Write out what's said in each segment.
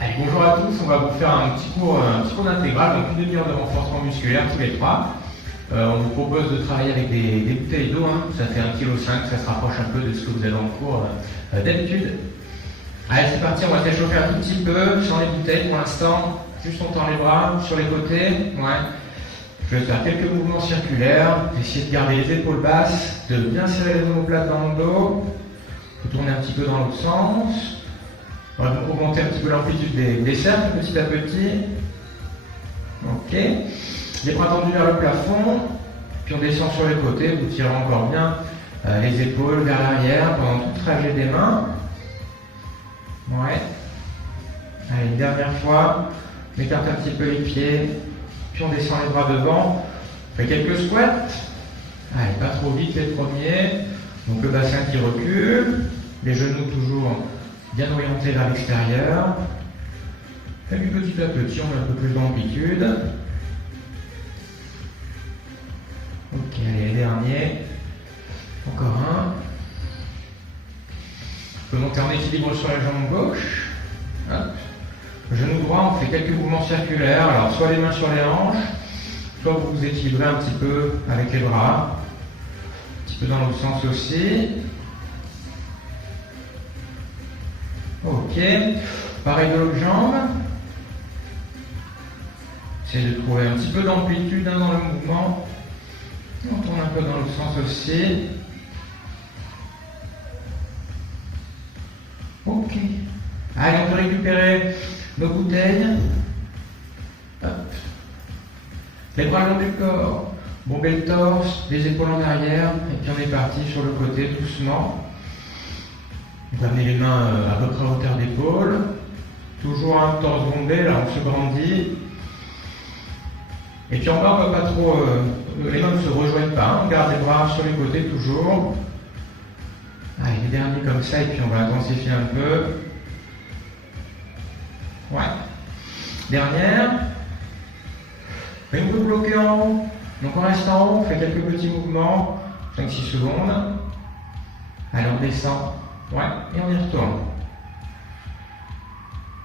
Allez, bonjour à tous, on va vous faire un petit cours d'intégrale, donc une demi-heure de renforcement musculaire tous les trois. On vous propose de travailler avec des bouteilles d'eau, ça fait 1,5 kg, ça se rapproche un peu de ce que vous avez en cours d'habitude. Allez, c'est parti, on va s'échauffer un tout petit peu sur les bouteilles pour l'instant. Juste on tend les bras sur les côtés. Ouais. Je vais faire quelques mouvements circulaires, essayer de garder les épaules basses, de bien serrer les omoplates dans le dos, de tourner un petit peu dans l'autre sens. On va augmenter un petit peu l'amplitude des cercles petit à petit. Ok. Les bras tendus vers le plafond. Puis on descend sur les côtés. Vous tirez encore bien les épaules vers l'arrière pendant tout le trajet des mains. Ouais. Allez, une dernière fois. On écarte un petit peu les pieds. Puis on descend les bras devant. On fait quelques squats. Allez, pas trop vite les premiers. Donc le bassin qui recule. Les genoux toujours bien orientés vers l'extérieur. Et puis petit à petit, on met un peu plus d'amplitude. Ok, allez, dernier. Encore un. On peut monter en équilibre sur la jambe gauche. Hop. Genou droit, on fait quelques mouvements circulaires. Alors, soit les mains sur les hanches, soit vous vous équilibrez un petit peu avec les bras. Un petit peu dans l'autre sens aussi. Ok, pareil de l'autre jambe. Essayez de trouver un petit peu d'amplitude dans le mouvement. On tourne un peu dans l'autre sens aussi. Ok. Allez, on peut récupérer nos bouteilles. Hop. Les bras le long du corps. Bomber le torse, les épaules en arrière. Et puis on est parti sur le côté doucement. On va amener les mains à peu près à hauteur d'épaule. Toujours un torse bombé, là on se grandit. Et puis en bas, on ne va pas trop. Les mains ne se rejoignent pas. On garde les bras sur les côtés toujours. Allez, les derniers comme ça, et puis on va intensifier un peu. Ouais. Dernière. Et on peut bloquer en haut. Donc on reste en haut, on fait quelques petits mouvements. 5-6 secondes. Allez, on descend. Ouais, et on y retourne.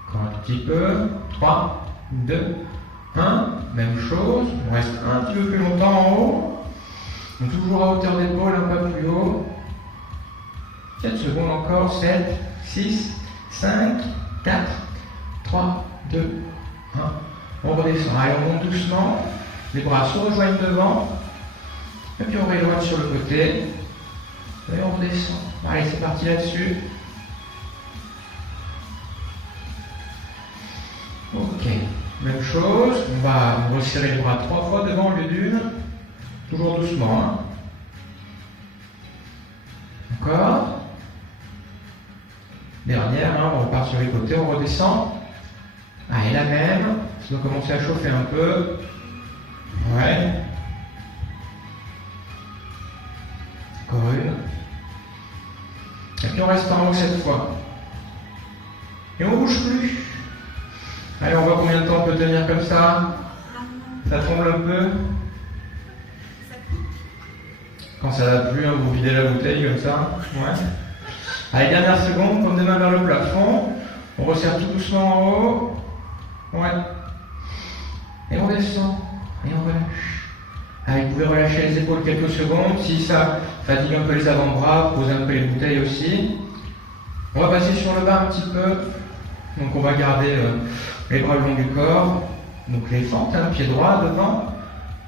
Encore un tout petit peu. 3, 2, 1. Même chose. On reste un petit peu plus longtemps en haut. Donc toujours à hauteur d'épaule, un peu plus haut. 7 secondes encore. 7, 6, 5, 4, 3, 2, 1. On redescend. Allez, on monte doucement. Les bras se rejoignent devant. Et puis on rééloigne sur le côté. Et on redescend. Allez, c'est parti là-dessus. Ok. Même chose. On va resserrer les bras 3 fois devant au lieu d'une. Toujours doucement. Hein. Encore. Dernière. Hein, on repart sur les côtés. On redescend. Allez, la même. Ça doit commencer à chauffer un peu. Ouais. Encore une. Et puis on reste en haut cette fois. Et on ne bouge plus. Allez, on voit combien de temps on peut tenir comme ça. Ça tremble un peu. Quand ça va plus, hein, vous videz la bouteille comme ça. Ouais. Allez, dernière seconde, comme des mains vers le plafond. On resserre tout doucement en haut. Ouais. Et on descend. Et on relâche. Allez, vous pouvez relâcher les épaules quelques secondes. Si ça fatigue un peu les avant-bras, posez un peu les bouteilles aussi. On va passer sur le bas un petit peu. Donc on va garder les bras le long du corps. Donc les fentes, hein, pied droit devant,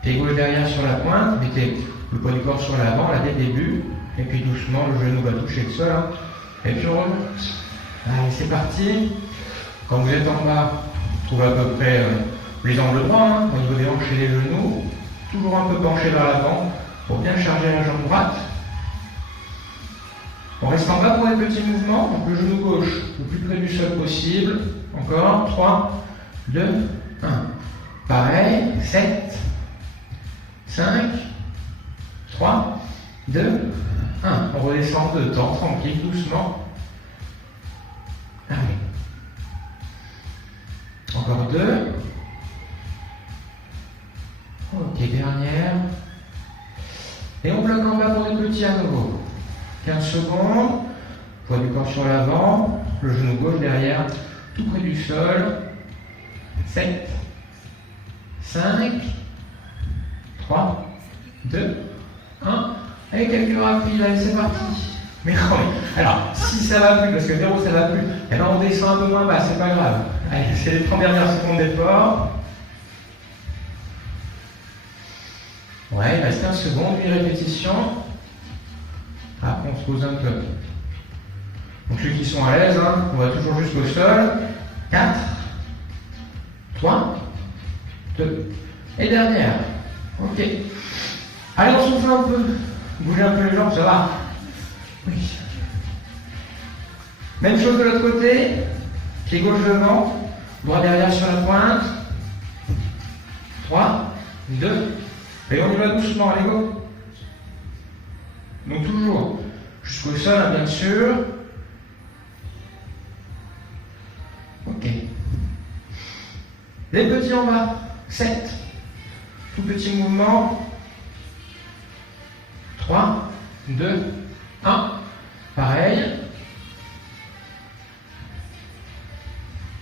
pied gauche derrière sur la pointe. Mettez le poids du corps sur l'avant, là dès le début. Et puis doucement, le genou va toucher le sol. Hein. Et puis on remonte. Allez, c'est parti. Quand vous êtes en bas, vous trouvez à peu près les angles droits, hein, au niveau des hanches et des genoux. Toujours un peu penché vers l'avant pour bien charger la jambe droite. On reste en bas pour les petits mouvements. Donc le genou gauche le plus près du sol possible. Encore. 3, 2, 1. Pareil. 7, 5, 3, 2, 1. On redescend de temps, tranquille, doucement. Allez. Encore 2. Ok, dernière. Et on bloque en bas pour les petits à nouveau. 15 secondes. Poids du corps sur l'avant. Le genou gauche derrière tout près du sol. 7, 5, 3, 2, 1. Allez, quelques rapides, allez, c'est parti. Mais oui. Alors, si ça va plus, parce que 0 ça va plus, et ben on descend un peu moins bas, c'est pas grave. Allez, c'est les 30 dernières secondes d'effort. Ouais, il reste 15 secondes, 8 répétitions. Après, on se pose un peu. Donc, ceux qui sont à l'aise, hein, on va toujours jusqu'au sol. 4, 3, 2. Et dernière. Ok. Allez, on souffle un peu. Bougez un peu les jambes, ça va. Oui. Même chose de l'autre côté. Pied gauche devant. Droit derrière sur la pointe. 3, 2. Et on y va doucement, allez go. Donc toujours jusqu'au sol, hein, bien sûr. Ok. Les petits en bas. 7. Tout petit mouvement. 3, 2, 1. Pareil.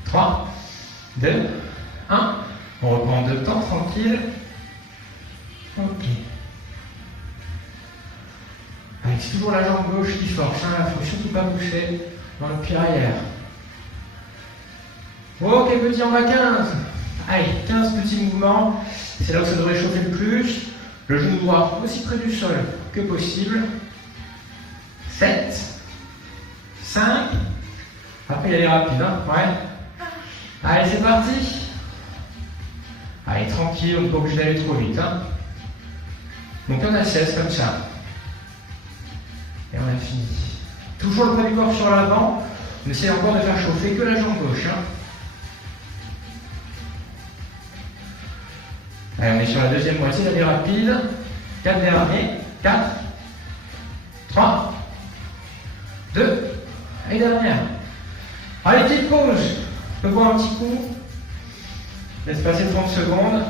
3, 2, 1. On reprend 2 temps, tranquille. Ok. Allez, c'est toujours la jambe gauche qui force, hein. Il ne faut surtout pas pousser dans le pied arrière. Ok, petit en bas, 15. Allez, 15 petits mouvements. C'est là où ça devrait chauffer le plus. Le genou droit aussi près du sol que possible. 7, 5. Après, il y a les rapides, hein. Ouais. Allez, c'est parti. Allez, tranquille, on n'est pas obligé d'aller trop vite, hein. Donc on a 16 comme ça. Et on a fini. Toujours le poids du corps sur l'avant. On essaie encore de faire chauffer que la jambe gauche, hein. Allez, on est sur la deuxième moitié, là, des rapides. 4 derniers. 4, 3, 2, et dernière. Allez, petite pause. Je peux boire un petit coup. Laisse passer 30 secondes.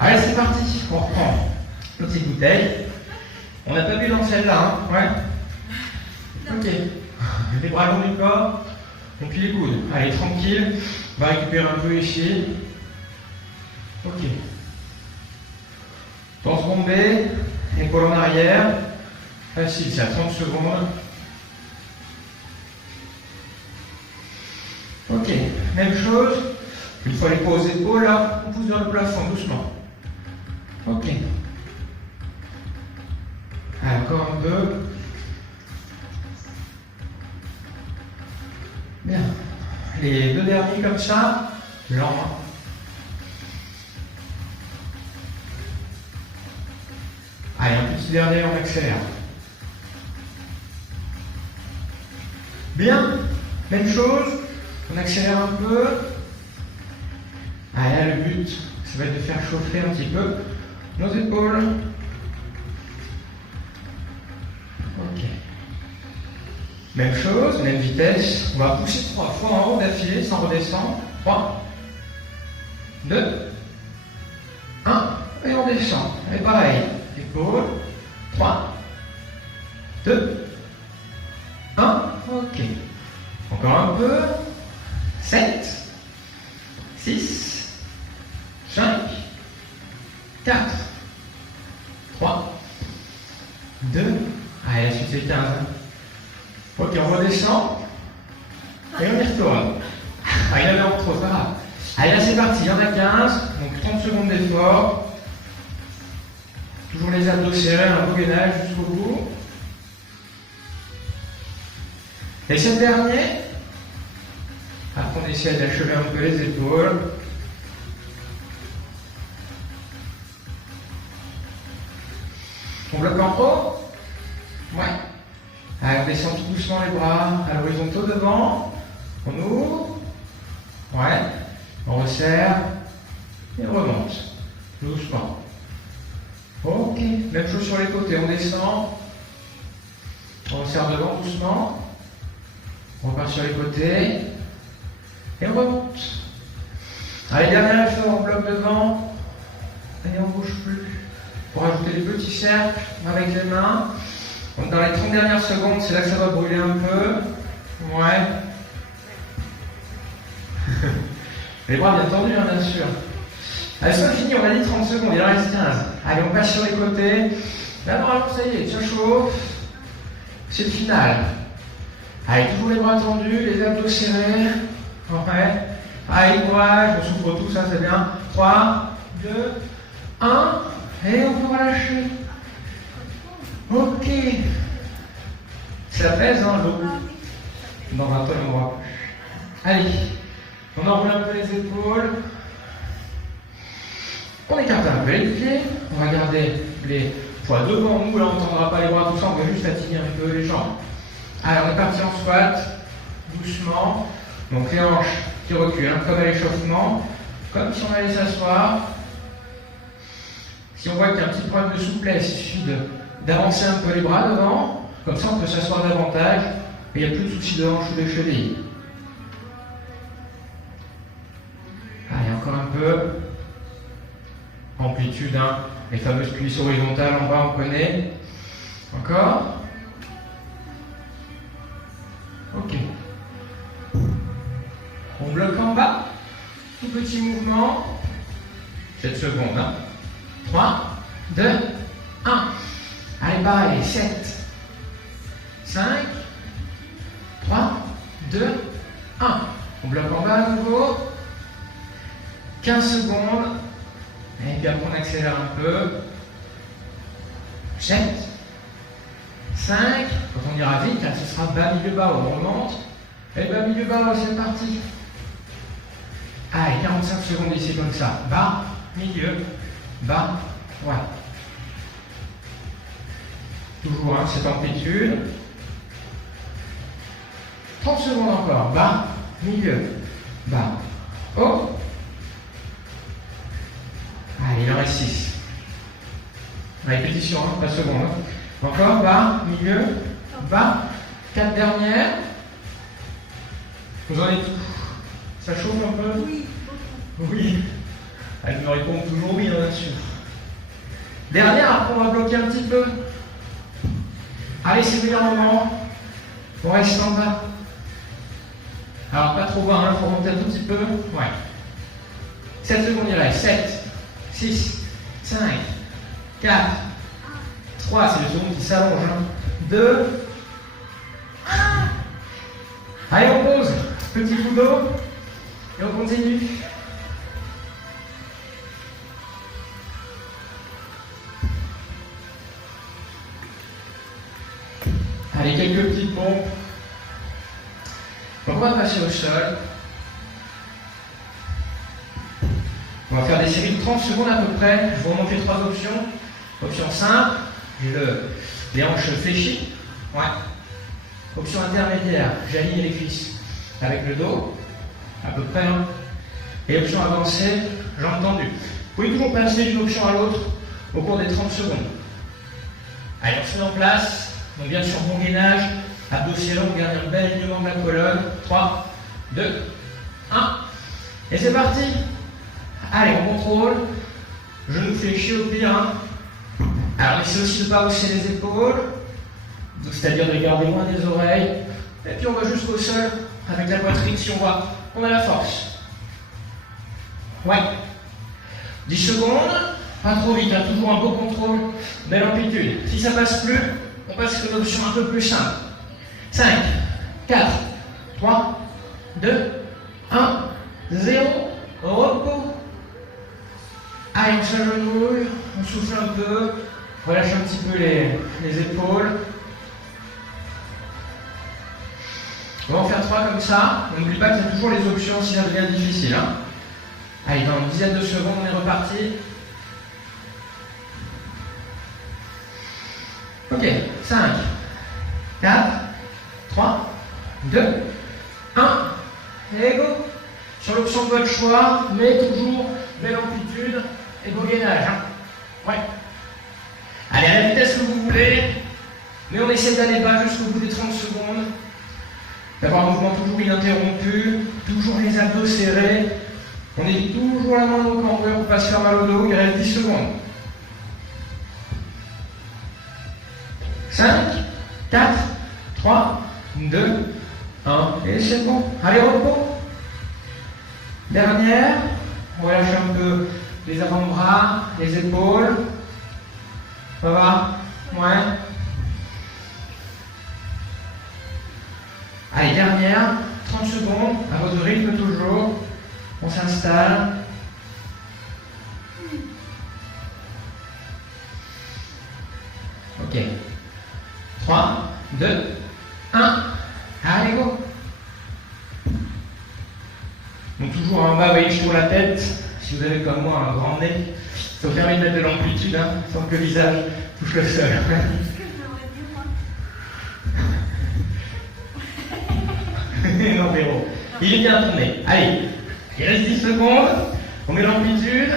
Allez, c'est parti. On reprend une petite bouteille. On n'a pas bu dans celle-là, hein. Ouais. Ok. Les bras longs du corps. On plie les coudes. Allez, tranquille. On va récupérer un peu ici. Ok. Danse bombée. Épaule en arrière. Facile, c'est à 30 secondes. Ok. Même chose. Une fois les poids aux épaules, là, on pousse vers le plafond, doucement. Ok. Allez, encore un peu. Bien. Les deux derniers comme ça, lent. Allez, un petit dernier, on accélère. Bien. Même chose. On accélère un peu. Allez, là, le but, ça va être de faire chauffer un petit peu nos épaules. Ok. Même chose, même vitesse. On va pousser 3 fois en haut d'affilée sans redescendre. 3, 2, 1. Et on descend. Et pareil. Épaule. 3, 2, 1. Ok. Encore un peu. 7, 6, 5, 4, 3, 2. Allez, la suite c'est 15. Ok, on redescend. Et on y retourne. Ah, il y en a en trop, ça va. Allez, là c'est parti, il y en a 15. Donc 30 secondes d'effort. Toujours les abdos serrés, un beau gainage jusqu'au bout. Et c'est le dernier. Après, on essaie d'achever un peu les épaules. On bloque en haut. Ouais. Allez, on descend tout doucement les bras à l'horizontaux devant. On ouvre. Ouais. On resserre. Et on remonte. Doucement. Ok. Même chose sur les côtés. On descend. On resserre devant doucement. On repart sur les côtés. Et on remonte. Allez, dernier effort. On bloque devant. Et on ne bouge plus. pour ajouter les petits cercles avec les mains. Donc dans les 30 dernières secondes, c'est là que ça va brûler un peu. Ouais. Les bras bien tendus, hein, bien sûr. Allez, c'est fini, on a dit 30 secondes, il en reste 15. Allez, on passe sur les côtés. Là, normalement, ça y est, ça chauffe. C'est le final. Allez, toujours les bras tendus, les abdos serrés. Ouais. Allez, courage, on souffre tout, ça c'est bien. 3, 2, 1. Et on peut relâcher. Ok. Ça pèse, hein, l'eau. Dans un temps, on voit. Allez. On enroule un peu les épaules. On écarte un peu les pieds. On va garder les poids devant nous. Là, on ne tendra pas les bras tout ça. On va juste fatiguer un peu les jambes. Allez, on est parti en squat. Doucement. Donc les hanches qui reculent, hein, comme à l'échauffement. Comme si on allait s'asseoir. Si on voit qu'il y a un petit problème de souplesse, il suffit d'avancer un peu les bras devant. Comme ça, on peut s'asseoir davantage. Et il n'y a plus de soucis de hanches ou de chevilles. Allez, encore un peu. Amplitude, hein. Les fameuses cuisses horizontales en bas, on connaît. Encore. Ok. On bloque en bas. Tout petit mouvement. 7 secondes. Hein. 3, 2, 1. Allez, pareil. 7, 5, 3, 2, 1. On bloque en bas à nouveau. 15 secondes. Et puis après, on accélère un peu. 7, 5. Quand on ira vite, là, ce sera bas, milieu, bas, haut. On remonte. Et bas, milieu, bas, haut. C'est parti. Allez, 45 secondes ici, comme ça. Bas, milieu, bas, ouais. Toujours hein, cette amplitude. 30 secondes encore. Bas, milieu, bas, haut. Allez, il en reste 6. Répétition, hein, 3 secondes. Hein. Encore, bas, milieu, bas. 4 dernières. Vous en êtes tout. Ça chauffe un peu? Oui. Oui. Elle me répond toujours oui, bien sûr. Dernière, après on va bloquer un petit peu. Allez, c'est le meilleur moment. On reste en bas. Alors, pas trop bas, hein, il faut remonter un tout petit peu. Ouais. 7 secondes, il reste. 7, 6, 5, 4, 3, c'est le seconde qui s'allonge. 2, 1. Allez, on pose. Petit coup d'eau. Et on continue. Allez, quelques petites pompes. Donc on va passer au sol. On va faire des séries de 30 secondes à peu près. Je vous remonte les 3 options. Option simple, j'ai les hanches fléchies. Ouais. Option intermédiaire, j'aligne les cuisses avec le dos. À peu près. Hein. Et option avancée, jambes tendues. Vous pouvez toujours passer d'une option à l'autre au cours des 30 secondes. Allez, on se met en place. Donc bien sûr, bon gainage, abdos serrés, on garde un bel alignement de la colonne. 3, 2, 1. Et c'est parti. Allez, on contrôle. Genoux fléchis au pire. Hein. Alors, essayez aussi de ne pas hausser les épaules. C'est-à-dire de garder loin des oreilles. Et puis on va jusqu'au sol avec la poitrine si on voit qu'on a la force. Ouais. 10 secondes. Pas trop vite, hein. Toujours un beau contrôle. Belle amplitude. Si ça passe plus, on passe sur une option un peu plus simple. 5, 4, 3, 2, 1, 0. Repos. Allez, on s'agenouille, on souffle un peu, relâche un petit peu les épaules. On va en faire 3 comme ça. N'oublie pas qu'il y a toujours les options si ça devient difficile. Hein. Allez, dans une dizaine de secondes, on est reparti. Ok, 5, 4, 3, 2, 1, et go. Sur l'option de votre choix, mais toujours belle amplitude et beau gainage. Hein. Ouais. Allez, à la vitesse que vous voulez, mais on essaie d'aller bas jusqu'au bout des 30 secondes. D'avoir un mouvement toujours ininterrompu, toujours les abdos serrés. On évite toujours la moindre cambrure pour ne pas se faire mal au dos, il reste 10 secondes. 5, 4, 3, 2, 1. Et c'est bon. Allez, repos. Dernière. On relâche un peu les avant-bras, les épaules. Ça va? Ouais. Allez, dernière. 30 secondes. À votre rythme toujours. On s'installe. Ok. 3, 2, 1. Allez, go. Donc toujours en bas, voyez, je tourne la tête. Si vous avez comme moi un grand nez, ça vous permet de mettre de l'amplitude, hein, sans que le visage touche le sol. Non, Véro. Il est bien tourné. Allez, il reste 10 secondes. On met l'amplitude.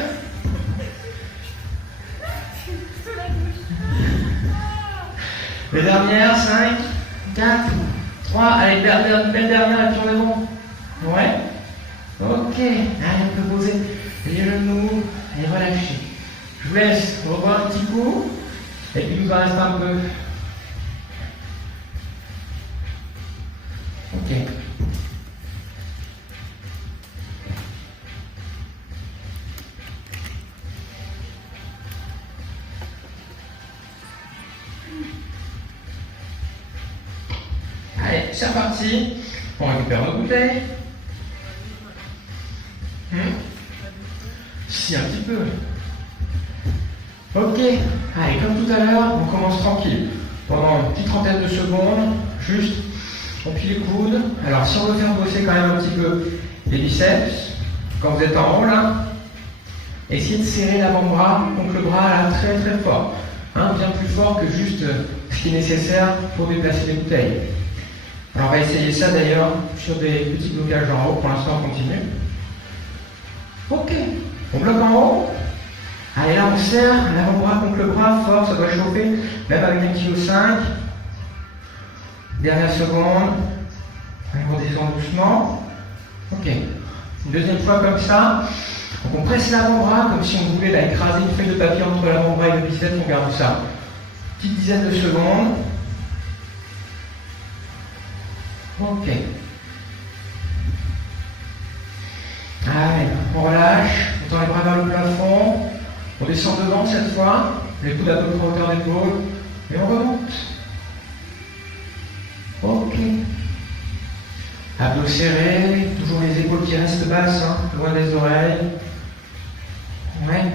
Les dernières, 5, 4, 3. Allez, belle dernière et puis on est bon. Ouais. Ok. Allez, on peut poser les genoux et relâcher. Je vous laisse revoir un petit coup. Et puis il nous en reste un peu. Ok. Allez, c'est reparti. On récupère nos bouteilles. Si, un petit peu. Ok. Allez, comme tout à l'heure, on commence tranquille. Pendant une petite trentaine de secondes, juste, on plie les coudes. Alors, si on veut faire bosser quand même un petit peu les biceps, quand vous êtes en haut là, essayez de serrer l'avant-bras contre le bras là très très fort. Hein, bien plus fort que juste ce qui est nécessaire pour déplacer les bouteilles. Alors on va essayer ça d'ailleurs sur des petits blocages en haut. Pour l'instant on continue. Ok, on bloque en haut. Allez là on serre l'avant-bras contre le bras fort, ça doit chauffer, même avec 1,5 kg. Dernière seconde. Allez, on redescend doucement. Ok, une deuxième fois comme ça. Donc on presse l'avant-bras comme si on voulait là, écraser une feuille de papier entre l'avant-bras et le biceps, on garde ça. Petite dizaine de secondes. Ok. Allez, on relâche, on tend les bras vers le plafond, on descend devant cette fois, les coudes à peu près hauteur d'épaule, et on remonte. Ok. Abdos serrés, toujours les épaules qui restent basses, hein, loin des oreilles. Ouais.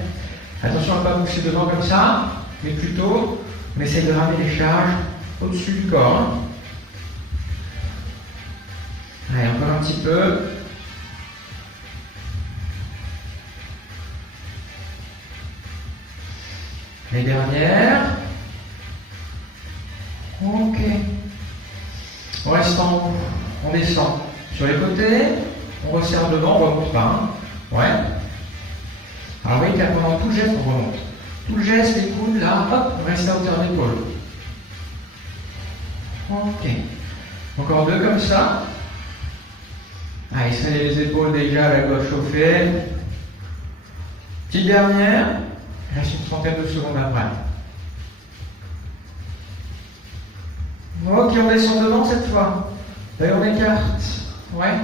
Attention à ne pas pousser devant comme ça, mais plutôt, on essaye de ramener les charges au-dessus du corps. Hein. Allez, encore un petit peu. Les dernières. Ok. On reste en haut. On descend sur les côtés. On resserre devant, on remonte pas. Hein. Ouais. Alors vous voyez que pendant tout le geste, on remonte. Tout le geste, les coudes, là, hop, on reste à hauteur d'épaule. Ok. Encore deux comme ça. Allez, serrez les épaules déjà, la gauche chauffée. Petite dernière. Il reste une trentaine de secondes après. Ok, on descend devant cette fois. Et on écarte. Ouais.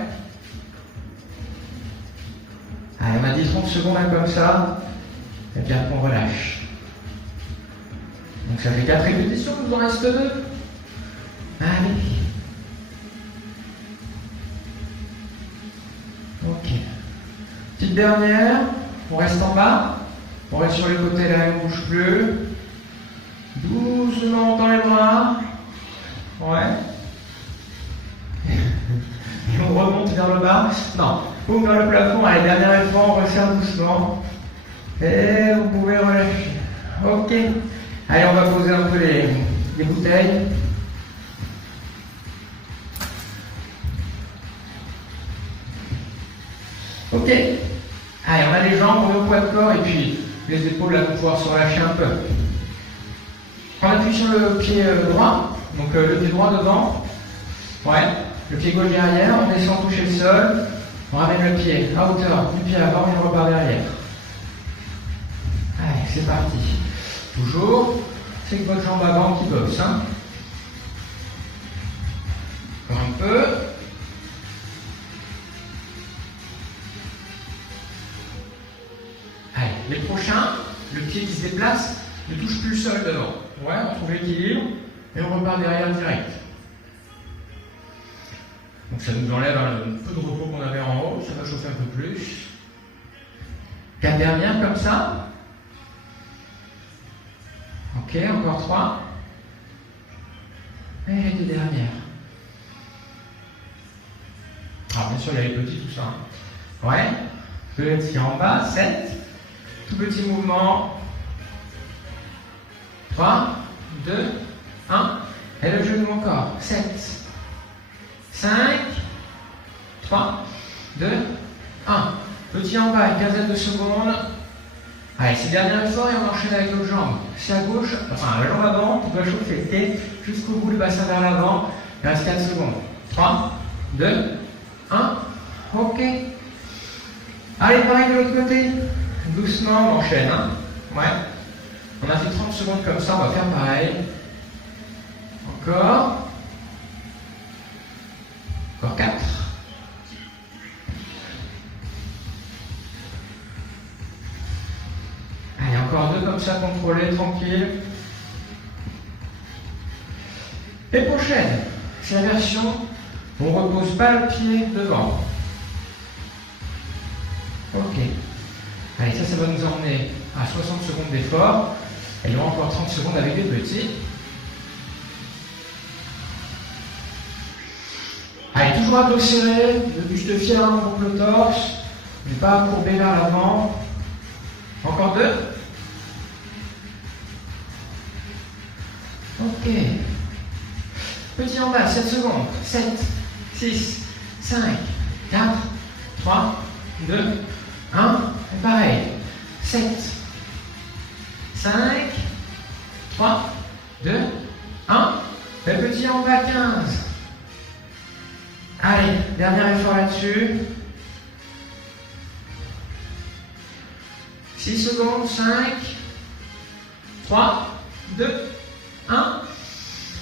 Allez, on a 10-30 secondes là, comme ça. Et puis après, on relâche. Donc ça fait 4 répétitions, il nous en reste 2. Allez. Ok. Petite dernière. On reste en bas. On reste sur les côtés là, on ne bouge plus. Doucement, on tend les bras. Ouais. Et on remonte vers le bas. Non, boum vers le plafond. Allez, dernière fois, on resserre doucement. Et vous pouvez relâcher. Ok. Allez, on va poser un peu les bouteilles. Ok. Allez, on a les jambes, on est au poids de corps et puis les épaules là pour pouvoir se relâcher un peu. On appuie sur le pied droit, donc le pied droit devant. Ouais. Le pied gauche derrière, on descend toucher le sol. On ramène le pied à hauteur du pied avant et on repart derrière. Allez, c'est parti. Toujours c'est que votre jambe avant qui boxe. Hein. Encore un peu. Allez, les prochains, le pied qui se déplace ne touche plus le sol devant. Ouais, on trouve l'équilibre et on repart derrière direct. Donc ça nous enlève un peu de repos qu'on avait en haut, ça va chauffer un peu plus. 4 dernières comme ça. Ok, encore 3. Et les 2 dernières. Alors bien sûr, il y a les petits, tout ça. Hein. Ouais. Petit en bas, 7. Tout petit mouvement. 3, 2, 1. Et le genou encore. 7, 5, 3, 2, 1. Petit en bas, une quinzaine de secondes. Allez, c'est le dernier effort et on enchaîne avec l'autre jambe. C'est à gauche, enfin la jambe avant, on doit chauffer le tête jusqu'au bout, le bassin vers l'avant. Il reste 4 secondes. 3, 2, 1. Ok. Allez, pareil de l'autre côté. Doucement, on enchaîne. Hein. Ouais. On a fait 30 secondes comme ça, on va faire pareil. Encore. Encore 4. Allez, encore 2 comme ça, contrôlés, tranquille. Et prochaine, c'est la version où on ne repose pas le pied devant. Ok. Allez, ça va nous emmener à 60 secondes d'effort. Et il y aura encore 30 secondes avec les petits. Allez, toujours à dos serré, le buste fièrement contre le torse, mais pas courbé vers l'avant. Encore 2. Ok. Petit en bas, 7 secondes. 7, 6, 5, 4, 3, 2, 1. Et pareil. 7, 5, 3, 2, 1. Le petit en bas, 15. Allez, dernier effort là-dessus. 6 secondes, 5, 3, 2, 1.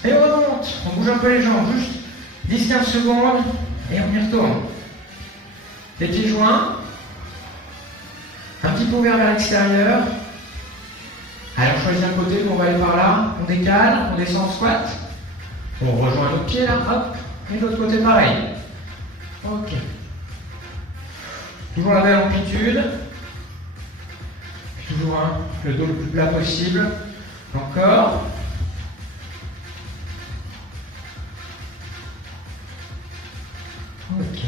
Et on remonte. On bouge un peu les jambes, juste 10-15 secondes. Et on y retourne. Les pieds joints. Un petit peu ouvert vers l'extérieur. Allez, on choisit un côté, on va aller par là. On décale, on descend en squat. On rejoint notre pied là, hop. Et de l'autre côté, pareil. Ok. Toujours la même amplitude. Toujours le dos le plus plat possible. Encore. Ok.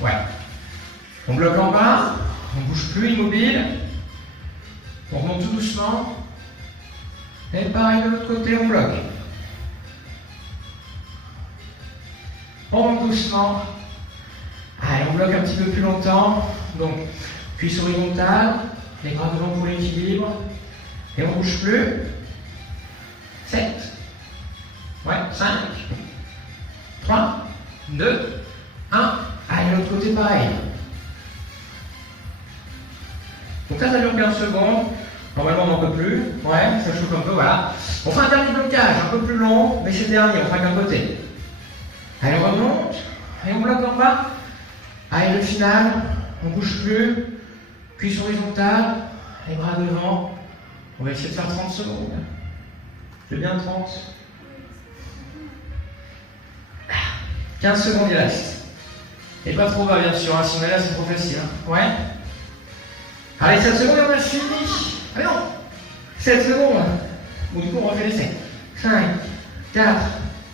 Ouais. On bloque en bas. On ne bouge plus, immobile. On remonte tout doucement. Et pareil de l'autre côté, on bloque. On remonte doucement. Allez, on bloque un petit peu plus longtemps. Donc, cuisse horizontale, les bras devant pour l'équilibre. Et on ne bouge plus. 7. Ouais, 5. 3, 2, 1. Allez, l'autre côté, pareil. Donc là, ça dure 15 secondes. Normalement, on n'en peut plus. Ouais, ça chauffe un peu, voilà. On fait un dernier blocage, un peu plus long, mais c'est le dernier, on fera qu'un côté. Allez, on remonte, et on bloque en bas. Allez, le final, on ne bouge plus. Cuisse horizontale, les bras devant. On va essayer de faire 30 secondes. C'est bien 30. 15 secondes, il reste. Et pas trop bas, bien sûr, hein. Si on est là, c'est trop facile. Hein. Ouais. Allez, 7 secondes et on a fini. Allez, non. 7 secondes. Bon, du coup, on refait l'essai. 5, 4,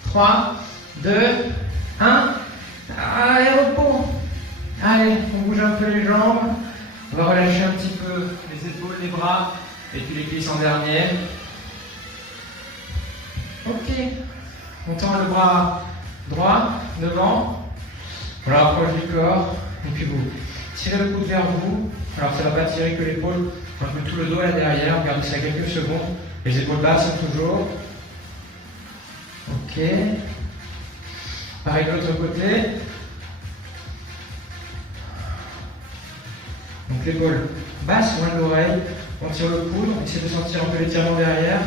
3, 2, 1. Allez, repos. Allez, on bouge un peu les jambes. On va relâcher un petit peu les épaules, les bras. Et puis les cuisses en dernier. Ok. On tend le bras droit devant. On le rapproche du corps. Et puis vous tirez le coude vers vous. Alors ça ne va pas tirer que l'épaule. Un peu tout le dos là derrière. Regardez ça quelques secondes. Les épaules basses sont toujours. Ok. Pareil de l'autre côté. Donc l'épaule basse, loin de l'oreille. On tire le coude, on essaie de sentir un peu l'étirement derrière.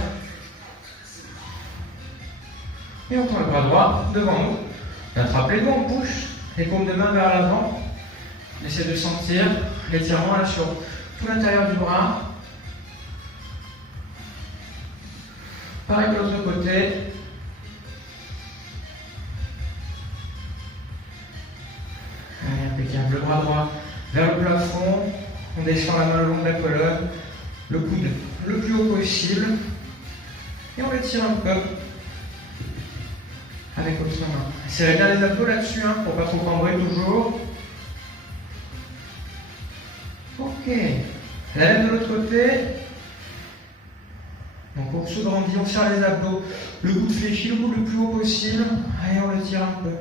Et on tend le bras droit devant nous. On attrape les doigts, on pousse les paumes de main vers l'avant. On essaie de sentir l'étirement là sur tout l'intérieur du bras. Pareil de l'autre côté. Allez, impeccable. Le bras droit vers le plafond. On descend la main le long de la colonne. Le coude le plus haut possible. Et on l'étire un peu avec l'autre main. Serrez bien les abdos là-dessus, hein, pour pas trop cambrer toujours. Ok. La même de l'autre côté. Donc au dessous de Randy, on serre les abdos. Le coude fléchi, le coude le plus haut possible. Allez, on le tire un peu.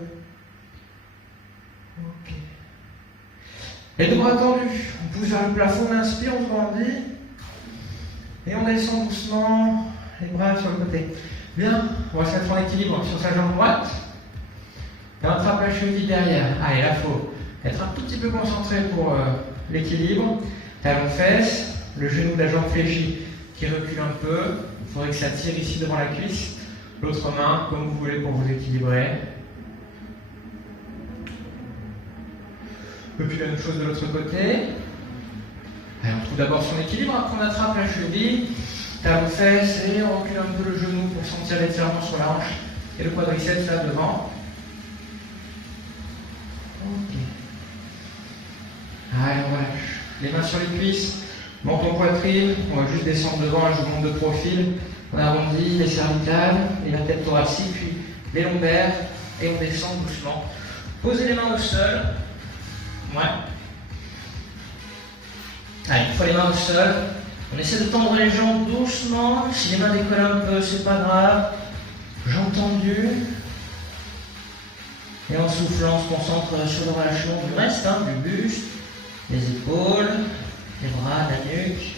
Ok. Les deux bras tendus. On pousse vers le plafond, on inspire, on grandit. Et on descend doucement les bras sur le côté. Bien, on va se mettre en équilibre sur sa jambe droite. Et on attrape la cheville derrière. Allez, là, il faut être un tout petit peu concentré pour l'équilibre. Talon fesse, le genou de la jambe fléchie qui recule un peu. Il faudrait que ça tire ici devant la cuisse. L'autre main, comme vous voulez pour vous équilibrer. Et puis la même chose de l'autre côté. Allez, on trouve d'abord son équilibre, après on attrape la cheville. Talon fesse et on recule un peu le genou pour sentir l'étirement sur la hanche et le quadriceps là devant. Ok. Allez, on relâche. Les mains sur les cuisses, menton poitrine. On va juste descendre devant, je vous montre de profil. On arrondit les cervicales et la tête thoracique, puis les lombaires et on descend doucement. Posez les mains au sol. Ouais. Allez, une fois les mains au sol. On essaie de tendre les jambes doucement. Si les mains décollent un peu, c'est pas grave. Jambes tendues. Et en soufflant, on se concentre sur le relâchement du reste, hein, du buste, les épaules, les bras, la nuque.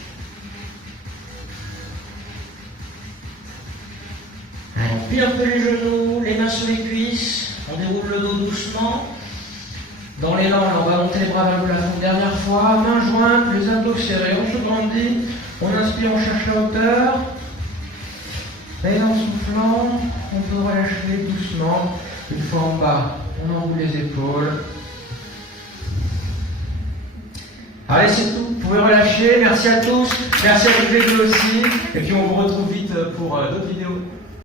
Allez, on plie un peu les genoux, les mains sur les cuisses. On déroule le dos doucement. Dans l'élan, on va monter les bras vers le plafond. Dernière fois, mains jointes, les abdos serrés, on se grandit. On inspire, on cherche la hauteur. Et en soufflant, on peut relâcher doucement. Une fois en bas, on enroule les épaules. Allez, c'est tout. Vous pouvez relâcher. Merci à tous. Merci à vous aussi. Et puis on vous retrouve vite pour d'autres vidéos.